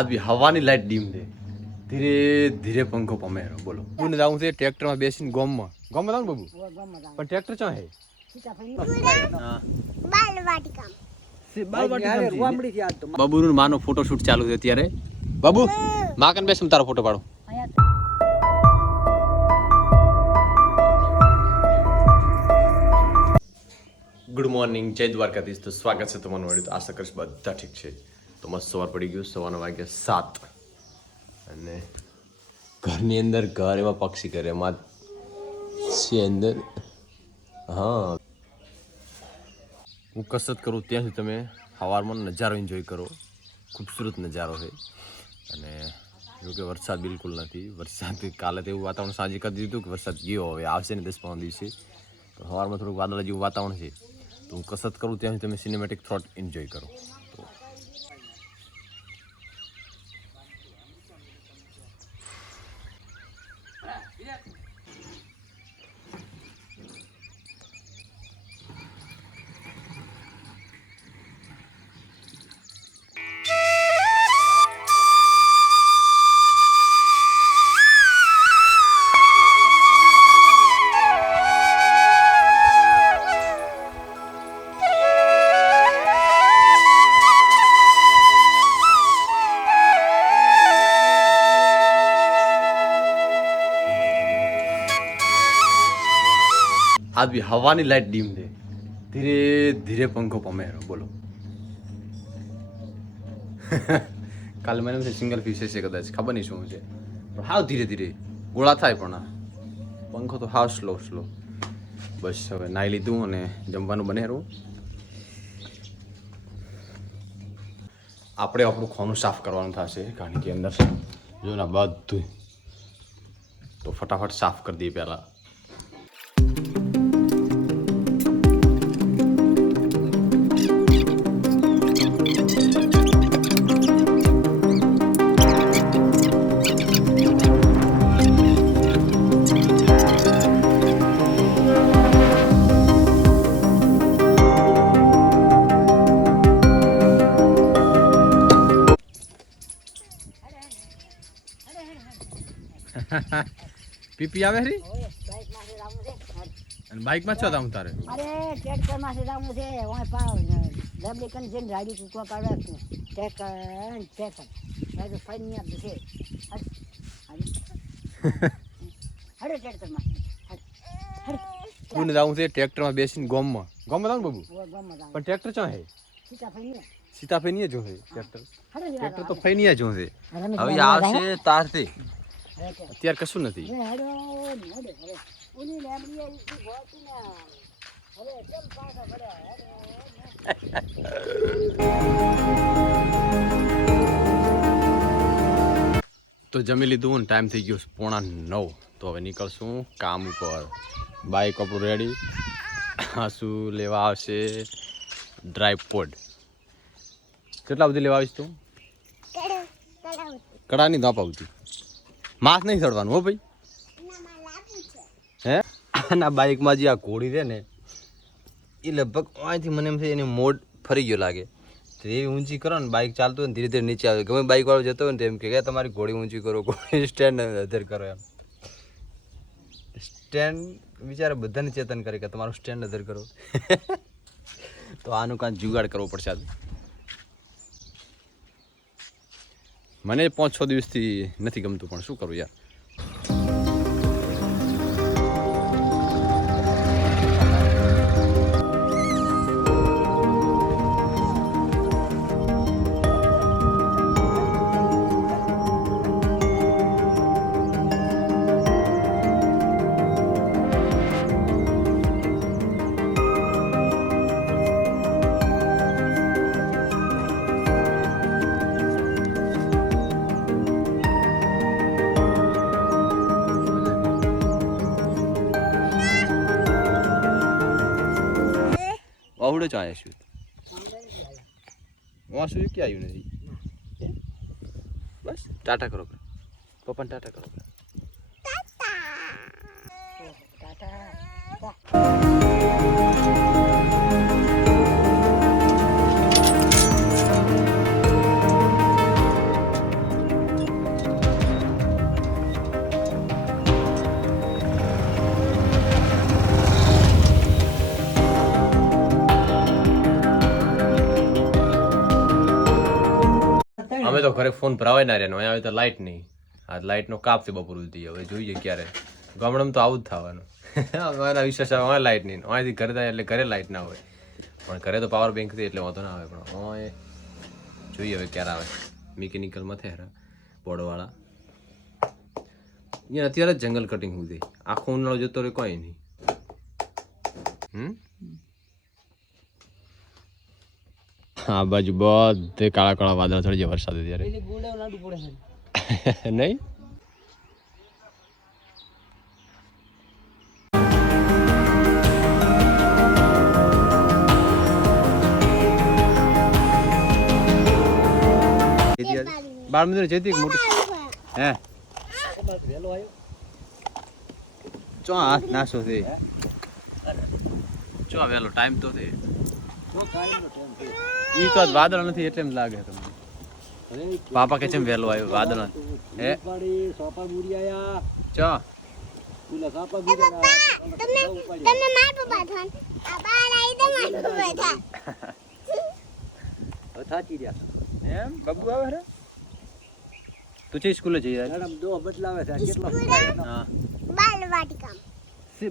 બી હવાની light dim છે ધીરે ધીરે પંખો પમેરો બોલો. હું જાઉં છે ટ્રેક્ટરમાં બેસીને ગોમમાં. ગોમમાં જાઉં બાબુ? પણ ટ્રેક્ટર ચો હે? બાબુનું માનો ફોટોશૂટ ચાલુ છે અત્યારે. બાબુ માકન કન બેસ તારો ફોટો પાડો. ગુડ મોર્નિંગ જય દ્વારકાધીશ. તો સ્વાગત છે તમારું મળ્યું તો આશા કરીશ બધા ઠીક છે. તો મસ્ત સવાર પડી ગયું, સવારના વાગે સાત. અને ઘરની અંદર ઘર એમાં પક્ષી કરે, એમાં છે અંદર. હા. હું કસરત કરું ત્યાંથી તમે સવારમાં નજારો એન્જોય કરો. ખૂબસૂરત નજારો છે. અને જો કે વરસાદ બિલકુલ નથી. વરસાદ કાલે તો એવું વાતાવરણ સાંજે કરી દીધું કે વરસાદ ગયો, હવે આવશે ને દસ પંદર દિવસે. તો સવારમાં થોડુંક વાદળા જેવું વાતાવરણ છે. તો હું કસરત કરું ત્યાં સુધી તમે સિનેમેટિક થોટ એન્જોય કરો. બી હવાની લાઈટ ડીમ છે ધીરે ધીરે પંખો પમેરો, બોલો. કાલે મને સિંગલ પીસે છે કદાચ, ખબર નહીં શું છે. પણ હાવ ધીરે ધીરે. ગોળા થાય પણ પંખો તો હાવ સ્લો સ્લો બસ હવે નાહી લીધું અને જમવાનું બને રહું આપણે આપણું ખોનું સાફ કરવાનું થશે, કારણ કે અંદર જો ને બધું તો ફટાફટ સાફ કરી દઈએ પહેલાં. પીપી આવે રી અને બાઇકમાં છો હું તારે? અરે ટ્રેક્ટરમાં જવું છે. ઓય પાવ ડબલી કન જઈને ગાડી કૂકવા કાઢે છે. Tractor tractor. ગાડી ફાઈનની છે. હડે ટ્રેક્ટરમાં હું જાઉં છે? ટ્રેક્ટરમાં બેસીને ગોમમાં. ગોમમાં જાઉં બાબુ? ઓ ગમ પણ ટ્રેક્ટર ચો હે? સીતા ફેનીએ જો હે ટ્રેક્ટર. ટ્રેક્ટર તો ફેનીએ જો છે હવે આવશે તારથી. અત્યારે કશું નથી. તો જમી લીધું ને ટાઈમ થઈ ગયો પોણા નવ. તો હવે નીકળશું કામ ઉપર. બાઇક આપણું રેડી શું લેવા આવશે. ડ્રાય પોડ કેટલા બધી લેવા આવીશ તું? કડાની ના પાવતી માસ નહીં ચડવાનું હો ભાઈ. હે? આના બાઇકમાં જે આ ઘોડી છે ને, એ લગભગ અહીંથી મને એમ છે એની મોડ ફરી ગયો લાગે. તો એ ઊંચી કરો ને, બાઇક ચાલતું હોય ધીરે ધીરે નીચે આવે. ગમે બાઇકવાળો જતો હોય ને એમ કે "કે તમારી ઘોડી ઊંચી કરો, ઘોડી સ્ટેન્ડ અધર કરો એમ. સ્ટેન્ડ વિચારે બધાને ચેતન કરે કે તમારું સ્ટેન્ડ અધર કરો. તો આનું કાંઈ જુગાડ કરવો પડશે આજે. મને પાંચ છ દિવસથી નથી ગમતું પણ શું કરું યાર? આવડે જ આવ્યા છું હું શું કે આવ્યું નથી. બસ ટાટા કરો પપ્પાને ટાટા કરો ટાટા. અમે તો ઘરે ફોન ભરાવાય ના રહ્યા આવે તો લાઇટ નહીં. આ લાઇટનો કાપ છે બપોર સુધી. હવે જોઈએ ક્યારે. ગામડામાં તો આવું જ થવાનું. અમારા વિશ્વાસ આવે અહીંયા લાઇટ નહીં. અહીંયાથી ઘરે થાય એટલે ઘરે લાઇટ ના હોય. પણ ઘરે તો પાવર બેંકથી એટલે વાંધો ના આવે. પણ અહીંયા જોઈએ હવે ક્યારે આવે. મિકેનિકલમાં થયા બોર્ડવાળા અહીંયા અત્યારે જ જંગલ કટિંગ સુધી. આખો ઉનાળો જતો રહે કોઈ નહીં. હમ? આ બાજુ બધે કાળા કાળા વાદળા થોડી જાય વરસાદ ત્યારે નહીં? બાળ મંદિર જતી મોટી હે? ચો હાથ નાશો છે. ચો વેલો ટાઈમ તો છે. ઈ તો વાદળ નથી એટલે એમ લાગે તમને. પાપા કે છે વેલો આવ્યો વાદળ હે? ચો તમે માર પપ્પા થાન આ બાર આવી તો માર પપ્પા થાન થાચી રહ્યા. એમ? બબુ આવે રે તું છે સ્કૂલે જઈ મેડમ દો બદલાવે છે કેટલો હા. બાલ વાટિકા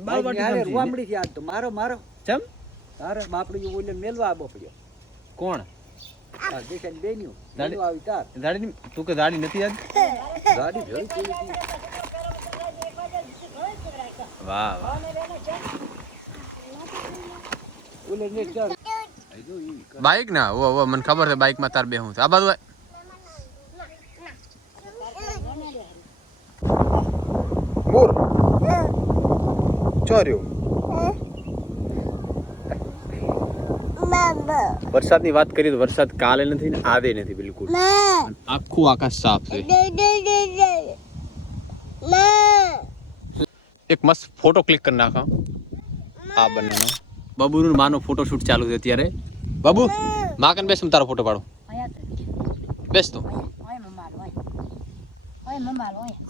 બાલ વાટી રૂવામડી થી આજ તો. મારો મારો. ચમ? તારે બાપડી ઓલે મેલવા આબો પડ્યો કોણ? આ દેખાય બેન્યું. આવી દાડી તું કે દાડી નથી આજ? ગાડી. વાહ વાહ. બાઈક ના? ઓ ઓ મને ખબર છે બાઈકમાં તાર બે હું આ બાજુ. ચોર્યો. વરસાદની વાત કરીએ તો વરસાદ કાલે નથી ને આદે નથી બિલકુલ. આખું આકાશ સાફ છે. એક મસ્ત ફોટો ક્લિક કરી નાખો આ બંનેનો બબુનું માનો ફોટો શૂટ ચાલુ છે અત્યારે. બબુ માકન બેસ હું તારો ફોટો પાડો. બેસ તો.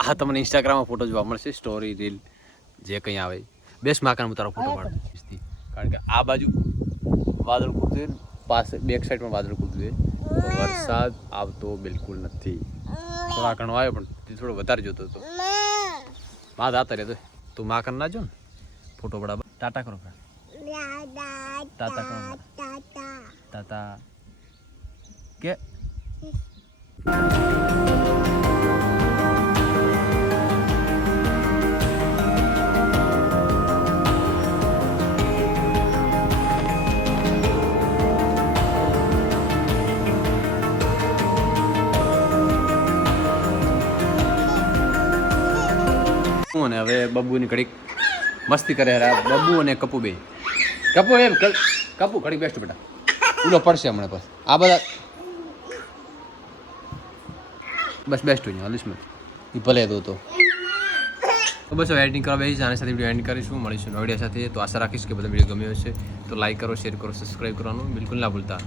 આ તમને ઇન્સ્ટાગ્રામમાં ફોટો જોવા મળશે સ્ટોરી રીલ જે કંઈ આવે. બેસ માકન હું તારો ફોટો પાડો. કારણ કે આ બાજુ વાદળ કૂદતું પાસે બેક સાઈડમાં વાદળ કૂદતું તો વરસાદ આવતો બિલકુલ નથી. થોડા ઘણો આવ્યો પણ તે થોડો વધારે જોતો હતો. માં દાતા જાતા રહેતો. તું માકન ના જો ને. ફોટો બરાબર ટાટા કરો કોણ? તાતા તાતા કે? હું અને હવે બબ્બુની ઘડીક મસ્તી કરે રા. બબ્બુ અને કપુ બે. કપુ એમ કપુ ઘડીક બેસ્ટ બેટા. ઉલો પડશે હમણાં બસ. આ બધા બસ બેસ્ટ હોય હાલીશ મેં એ ભલે તો તો. તો બસ હવે એડિટિંગ કરવા બેસીશ, આની સાથે વીડિયો એન્ડ કરીશું, મળીશું નવડિયા સાથે. તો આશા રાખીશ કે બધા વીડિયો ગમ્યો હશે. તો લાઈક કરો શેર કરો સબસ્ક્રાઈબ કરવાનું બિલકુલ ના ભૂલતા.